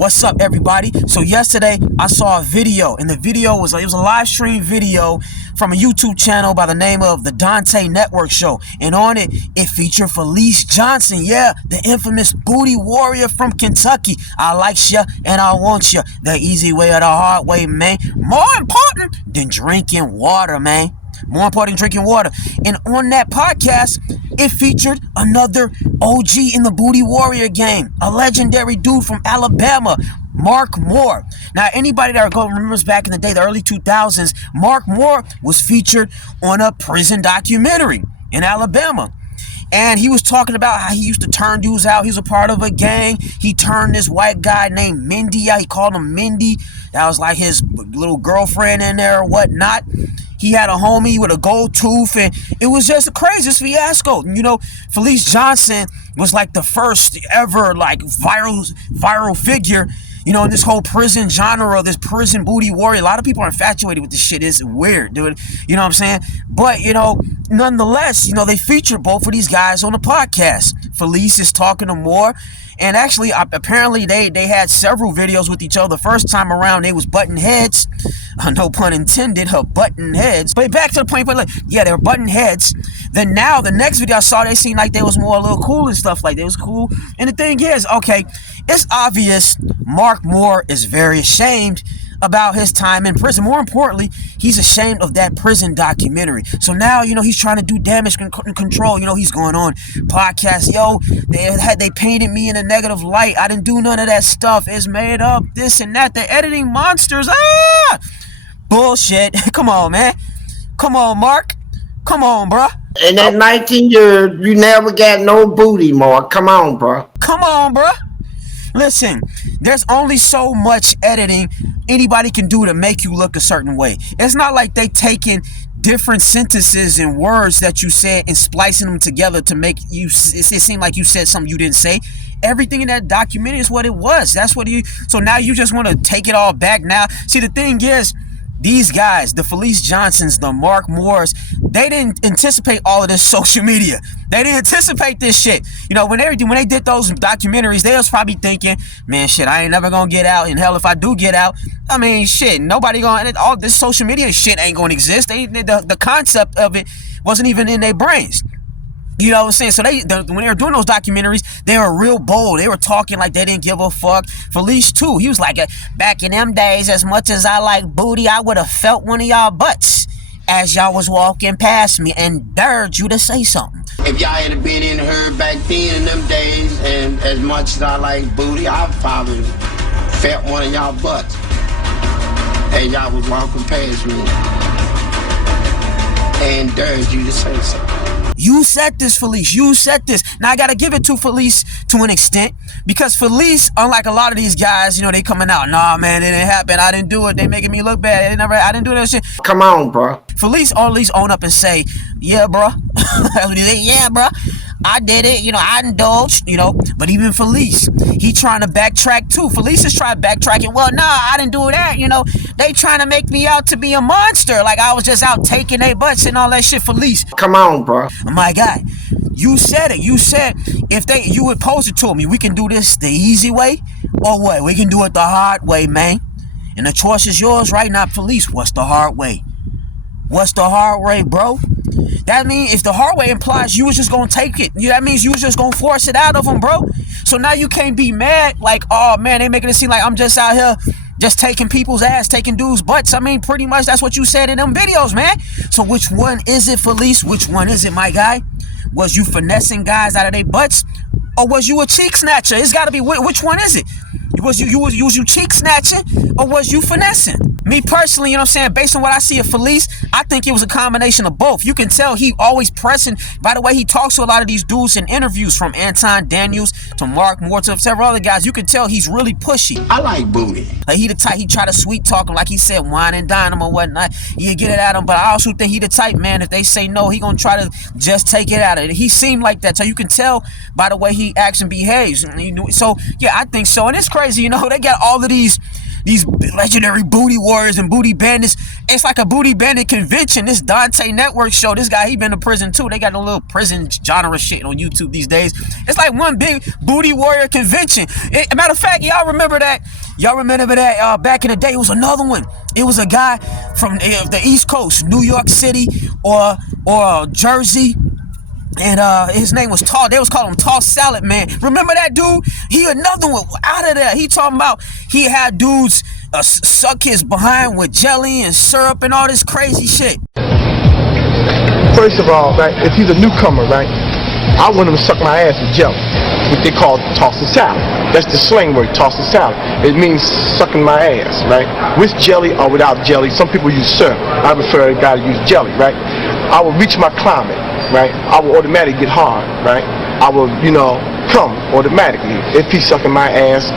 What's up, everybody? So yesterday I saw a video, and the video was a live stream video from a YouTube channel by the name of the Dante Network Show, and on it featured Fleece Johnson, yeah, the infamous booty warrior from Kentucky. I likes ya and I want ya, the easy way or the hard way, man. More important than drinking water, man. More important than drinking water. And on that podcast, it featured another OG in the Booty Warrior game, a legendary dude from Alabama, Mark Moore. Now, anybody that remembers back in the day, the early 2000s, Mark Moore was featured on a prison documentary in Alabama. And he was talking about how he used to turn dudes out. He was a part of a gang. He turned this white guy named Mindy out. He called him Mindy. That was like his little girlfriend in there or whatnot. He had a homie with a gold tooth, and it was just a crazy fiasco. You know, Fleece Johnson was like the first ever like viral figure, you know, in this whole prison genre, this prison booty warrior. A lot of people are infatuated with this shit. It's weird, dude. You know what I'm saying? But, you know, nonetheless, you know, they featured both of these guys on the podcast. Fleece is talking to Moore. And actually, apparently, they had several videos with each other. The first time around, they was butting heads. No pun intended, butting heads. But back to the point, but like, yeah, they were butting heads. Then now, the next video I saw, they seemed like they was more a little cool and stuff like that. It was cool. And the thing is, okay, it's obvious Mark Moore is very ashamed about his time in prison. More importantly, he's ashamed of that prison documentary. So now, you know, he's trying to do damage control. You know, he's going on podcasts. Yo, they painted me in a negative light. I didn't do none of that stuff. It's made up, this and that. They're editing monsters. Ah! Bullshit. Come on, man. Come on, Mark. Come on, bruh. In that 19 years, you never got no booty, Mark. Come on, bruh. Come on, bruh. Listen, there's only so much editing anybody can do to make you look a certain way. It's not like they taking different sentences and words that you said and splicing them together to make you it seem like you said something you didn't say. Everything in that documentary is what it was. That's what so now you just want to take it all back now. See, the thing is, these guys, the Fleece Johnsons, the Mark Moores, they didn't anticipate all of this social media. They didn't anticipate this shit. You know, when they did those documentaries, they was probably thinking, man, shit, I ain't never gonna get out. And hell, if I do get out, I mean, shit, nobody gonna, all this social media shit ain't gonna exist. The concept of it wasn't even in their brains. You know what I'm saying? So when they were doing those documentaries, they were real bold. They were talking like they didn't give a fuck. Fleece too. He was like, back in them days, as much as I like booty, I would have felt one of y'all butts as y'all was walking past me and dared you to say something. If y'all had been in her back then in them days, and as much as I like booty, I probably felt one of y'all butts as y'all was walking past me and dared you to say something. You said this, Fleece. You said this. Now, I got to give it to Fleece to an extent, because Fleece, unlike a lot of these guys, you know, they coming out, nah, man, it didn't happen. I didn't do it. They making me look bad. I didn't do that shit. Come on, bro. Fleece at least own up and say, yeah, bro. That's what he say. Yeah, bro. I did it. You know, I indulged, you know. But even Fleece, he trying to backtrack too. Fleece is trying to backtrack it. Well, nah, I didn't do that. You know, they trying to make me out to be a monster. Like I was just out taking their butts and all that shit. Fleece. Come on, bro. My guy, you said it. You said you would pose it to me. We can do this the easy way, or what? We can do it the hard way, man. And the choice is yours right now, Fleece. What's the hard way? What's the hard way, bro? That means if the hard way implies you was just gonna take it, that means you was just gonna force it out of them, bro. So now you can't be mad like, oh man, they making it seem like I'm just out here just taking people's ass, taking dudes' butts. I mean, pretty much that's what you said in them videos, man. So which one is it, Fleece? Which one is it, my guy? Was you finessing guys out of their butts, or was you a cheek snatcher? It's got to be, which one is it? Was you cheek snatching, or was you finessing? Me personally, you know what I'm saying, based on what I see of Fleece, I think it was a combination of both. You can tell he always pressing. By the way, he talks to a lot of these dudes in interviews, from Anton Daniels to Mark Moore to several other guys. You can tell he's really pushy. I like booty. Like he the type, he try to sweet talk him, like he said, wine and dine him or whatnot. You can get it at him, but I also think he the type, man, if they say no, he gonna try to just take it out of it. He seemed like that, so you can tell by the way he acts and behaves. So yeah, I think so. And it's crazy, you know, they got all of these these legendary booty warriors and booty bandits. It's like a booty bandit convention. This Dante Network show, this guy, he been to prison too. They got a little prison genre shit on YouTube these days. It's like one big booty warrior convention. Matter of fact, y'all remember that? Y'all remember that back in the day? It was another one. It was a guy from the East Coast, New York City or Jersey. And his name was Tall. They was calling him Tall Salad Man. Remember that dude? He another one out of there. He talking about he had dudes suck his behind with jelly and syrup and all this crazy shit. First of all, right, if he's a newcomer, right, I want him to suck my ass with jelly. What they call tossing salad. That's the slang word, tossing salad. It means sucking my ass, right? With jelly or without jelly. Some people use syrup. I prefer a guy to use jelly, right? I will reach my climate, right? I will automatically get hard, right? I will, come automatically if he's sucking my ass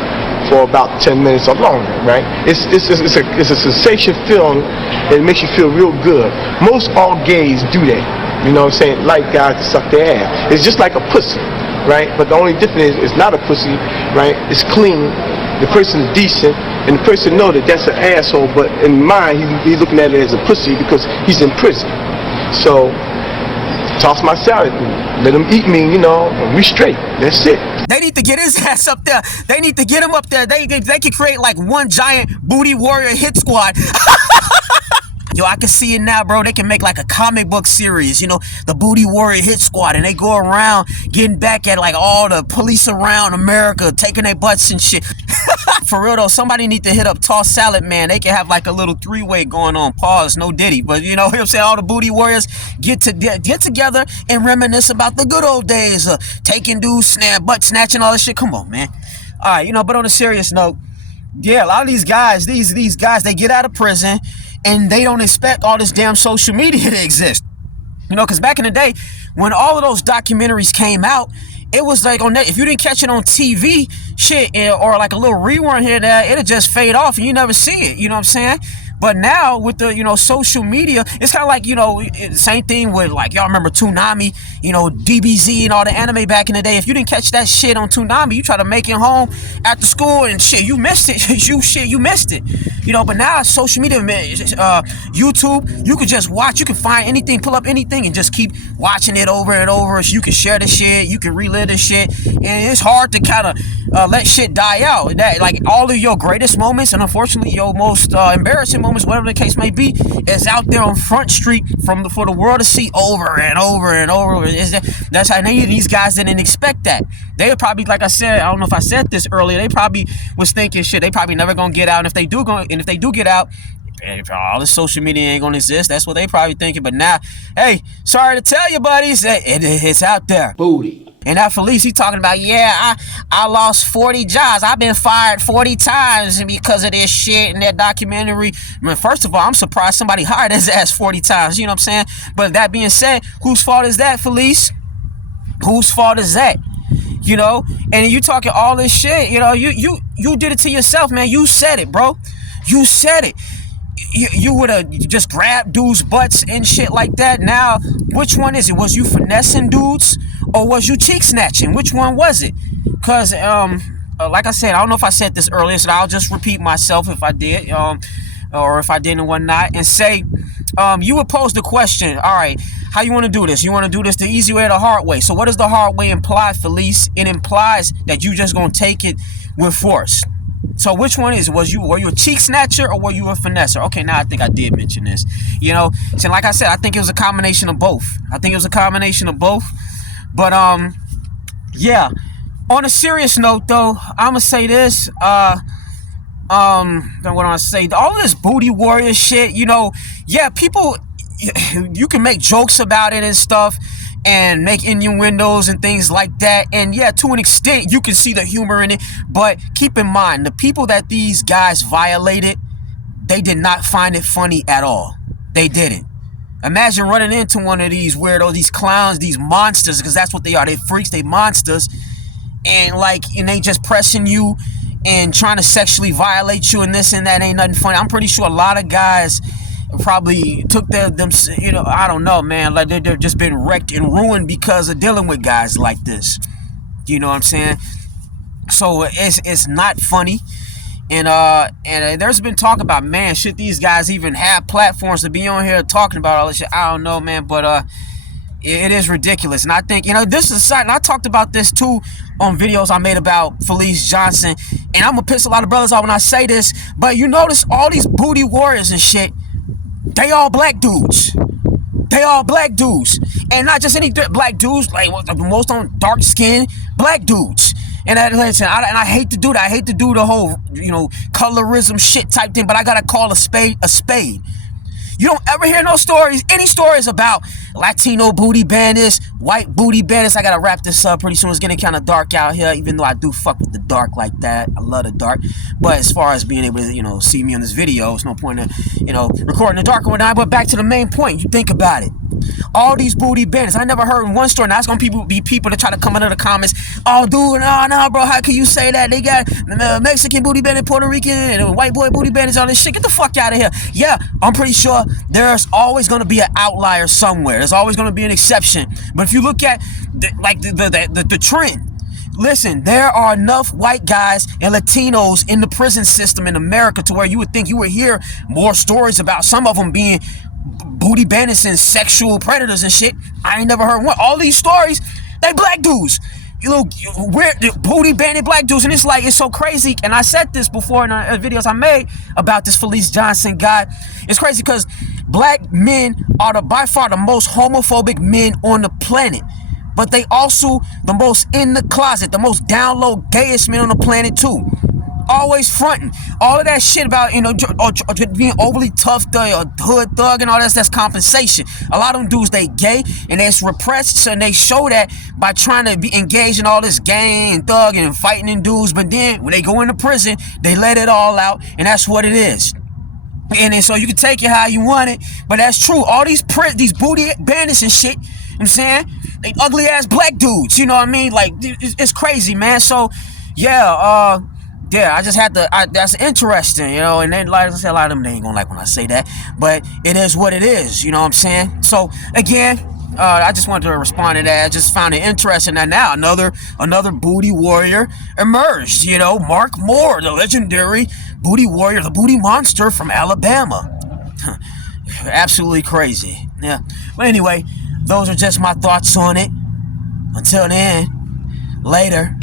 for about 10 minutes or longer, right? It's a sensation feeling. It makes you feel real good. Most all gays do that. You know what I'm saying? Like guys to suck their ass. It's just like a pussy, right? But the only difference is it's not a pussy, right? It's clean. The person is decent, and the person know that that's an asshole. But in mind, he's looking at it as a pussy because he's in prison. So toss my salad, let him eat me, we straight. That's it. They need to get his ass up there. They need to get him up there. They could create like one giant booty warrior hit squad. Yo, I can see it now, bro. They can make like a comic book series, the Booty Warrior Hit Squad, and they go around getting back at like all the police around America, taking their butts and shit. For real though, somebody need to hit up Toss Salad Man. They can have like a little three-way going on. Pause, no Diddy, but you know what I'm saying? All the Booty Warriors get together and reminisce about the good old days of taking dudes, butt snatching, all this shit. Come on, man. All right, but on a serious note, yeah, a lot of these guys, these guys, they get out of prison and they don't expect all this damn social media to exist. Because back in the day, when all of those documentaries came out, it was like on that. If you didn't catch it on TV, shit, or like a little rerun here and there, it'll just fade off and you never see it. You know what I'm saying? But now with the social media, it's kind of like same thing with like y'all remember Toonami, DBZ and all the anime back in the day. If you didn't catch that shit on Toonami, you try to make it home after school and shit, you missed it. you missed it. But now social media, YouTube, you could just watch. You can find anything, pull up anything, and just keep watching it over and over. So you can share the shit, you can relive the shit, and it's hard to kind of let shit die out. That like all of your greatest moments and unfortunately your most embarrassing moments, whatever the case may be, is out there on Front Street for the world to see over and over and over. That's how these guys didn't expect that. They were probably, like I said, I don't know if I said this earlier, they probably was thinking shit, they probably never gonna get out, and if they do get out, all this social media ain't gonna exist. That's what they probably thinking. But now, hey, sorry to tell you, buddies, it's out there. Booty. And that Fleece, he talking about, yeah, I lost 40 jobs. I've been fired 40 times because of this shit and that documentary. I mean, first of all, I'm surprised somebody hired his ass 40 times. You know what I'm saying? But that being said, whose fault is that, Fleece? Whose fault is that? And you talking all this shit, you did it to yourself, man. You said it, bro. You said it. You would have just grabbed dudes' butts and shit like that. Now, which one is it? Was you finessing dudes or was you cheek snatching? Which one was it? Because, like I said, I don't know if I said this earlier, so I'll just repeat myself if I did, or if I didn't and whatnot, and say, you would pose the question, all right, how you want to do this? You want to do this the easy way or the hard way? So what does the hard way imply, Fleece? It implies that you just going to take it with force. So which one is it? Were you a cheek snatcher or were you a finesser? Okay, now I think I did mention this. So like I said, I think it was a combination of both. But yeah. On a serious note though, I'ma say this. What do I say? All this booty warrior shit, yeah, people, you can make jokes about it and stuff and make innuendos and things like that, and yeah, to an extent you can see the humor in it, but keep in mind, the people that these guys violated, they did not find it funny at all. They didn't. Imagine running into one of these weirdos, these clowns, these monsters, because that's what they are. They freaks, they monsters, and they just pressing you and trying to sexually violate you and this and that. Ain't nothing funny. I'm pretty sure a lot of guys probably took them, I don't know, man, like they've just been wrecked and ruined because of dealing with guys like this. You know what I'm saying? So it's not funny. And there's been talk about, man, should these guys even have platforms to be on here talking about all this shit? I don't know, man, but it is ridiculous. And I think, this is a side, and I talked about this too on videos I made about Fleece Johnson, and I'm gonna piss a lot of brothers off when I say this, but you notice all these booty warriors and shit, they all black dudes. They all black dudes, and not just any black dudes, like most on dark skin black dudes. And listen, I hate to do that. I hate to do the whole, colorism shit type thing, but I gotta call a spade a spade. You don't ever hear no stories, any stories about Latino booty bandits, white booty bandits. I gotta wrap this up pretty soon. It's getting kind of dark out here, even though I do fuck with the dark like that. I love the dark. But as far as being able to, see me on this video, it's no point in, recording the dark or whatnot. But back to the main point. You think about it. All these booty bandits. I never heard one story. Now it's gonna be people that try to come into the comments. Oh, dude, no, bro. How can you say that? They got Mexican booty bandit, Puerto Rican, and white boy booty bandits, all this shit. Get the fuck out of here. Yeah, I'm pretty sure there's always gonna be an outlier somewhere. There's always gonna be an exception. But if you look at the trend. Listen, there are enough white guys and Latinos in the prison system in America to where you would think you would hear more stories about some of them being booty bandits and sexual predators and shit. I ain't never heard one. All these stories, they black dudes. We're booty bandit black dudes, and it's so crazy. And I said this before in videos I made about this Fleece Johnson guy. It's crazy because black men are by far the most homophobic men on the planet. But they also the most in the closet, the most down low, gayest men on the planet too. Always fronting. All of that shit about, being overly tough or hood thug and all that's compensation. A lot of them dudes, they gay and it's repressed, so they show that by trying to be engaged in all this gang and thug and fighting in dudes. But then when they go into prison, they let it all out, and that's what it is. And then so you can take it how you want it, but that's true. All these booty bandits and shit, you know what I'm saying? They ugly ass black dudes, you know what I mean? Like, it's crazy, man. So, yeah, I just had to, that's interesting, and then, like I said, a lot of them, they ain't gonna like when I say that, but it is what it is, you know what I'm saying? So, again, I just wanted to respond to that. I just found it interesting that now another booty warrior emerged, Mark Moore, the legendary booty warrior, the booty monster from Alabama. Absolutely crazy. Yeah. But anyway, those are just my thoughts on it. Until then, later.